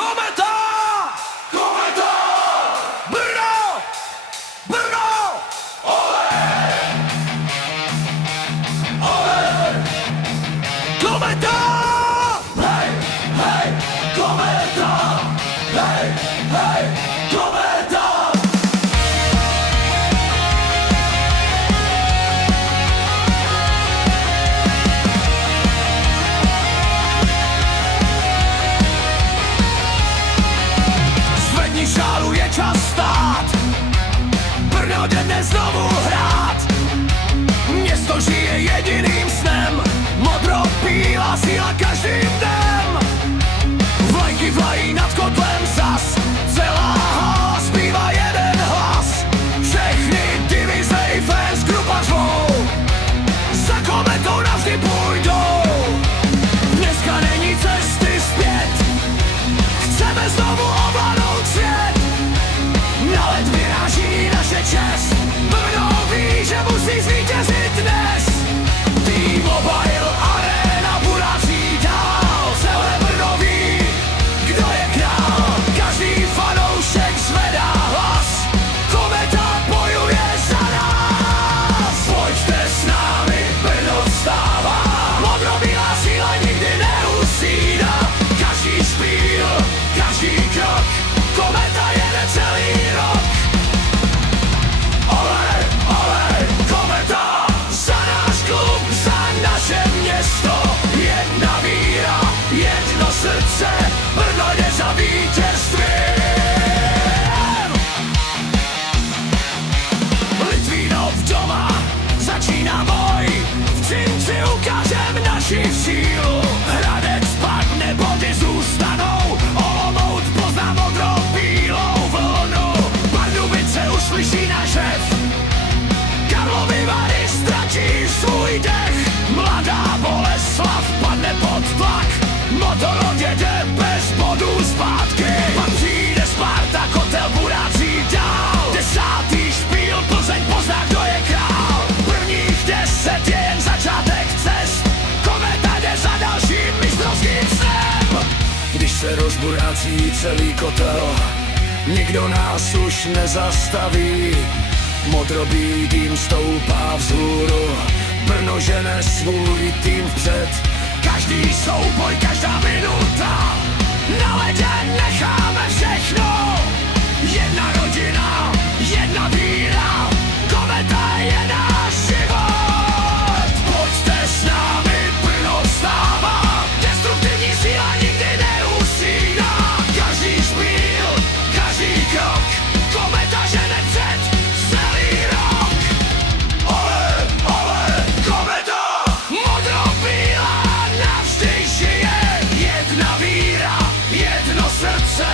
Kometa! Kometa! Brno! Brno! Kometa! Hej, hej, kometa! Hej, hej, kometa! Zvedni šálu, je čas stát, Brno jde dnes znovu hrát. Město žije jediným snem, modro-bílá síla každým dnem. Vlajky vlají nad kotlem zas, celá hala zpívá jeden hlas. Všechny divize i fans grupa řvou, za kometou navždy půjdou. Dneska není cesty zpět, chceme znovu ovládnout svět. Na led vyráží naše čest, Brno ví, že musí zvítězit dnes. T-Mobile Arena burácí dál, celé Brno ví, kdo je král. Každý fanoušek zvedá hlas, kometa bojuje za nás. Pojďte s námi, Brno vstává, modro-bílá síla nikdy neusíná. Každý špíl, každý krok, kometa jede celý rok. Ole, ole, kometa, za náš klub, za naše město. Jedna víra, jedno srdce, Brno jde za vítězstvím. Litvínov doma, začíná boj, v Třinci ukážem naši sílu. Hradec padne, body zůstanou, Olomouc pozná modro-bílou vlnu. Pardubice uslyší náš řev, Karlovy Vary ztratí svůj dech. Mladá Boleslav padne pod tlak, Motorod jede bez bodů zpátky. Pak přijde Sparta, Kotel burácí dál, 10. špíl, Plzeň pozná, kdo je král. Prvních 10 je jen začátek cest, kometa jde za dalším mistrovským snem. Když se rozburácí celý kotel, nikdo nás už nezastaví. Modrobí tým stoupá vzhůru, Brno žene svůj tým vpřed. Každý souboj, každá minuta, na ledě necháme všechno. Jedna rodina, jedna víra, kometa je náš život. Pojďte s námi, Brno vstává, destruktivní síla nikdy neusíná. Každý špíl, každý krok, kometa žene před celý rok. Ole, ole, kometa, modro-bílá navždy žije. Jedna víra, jedno srdce,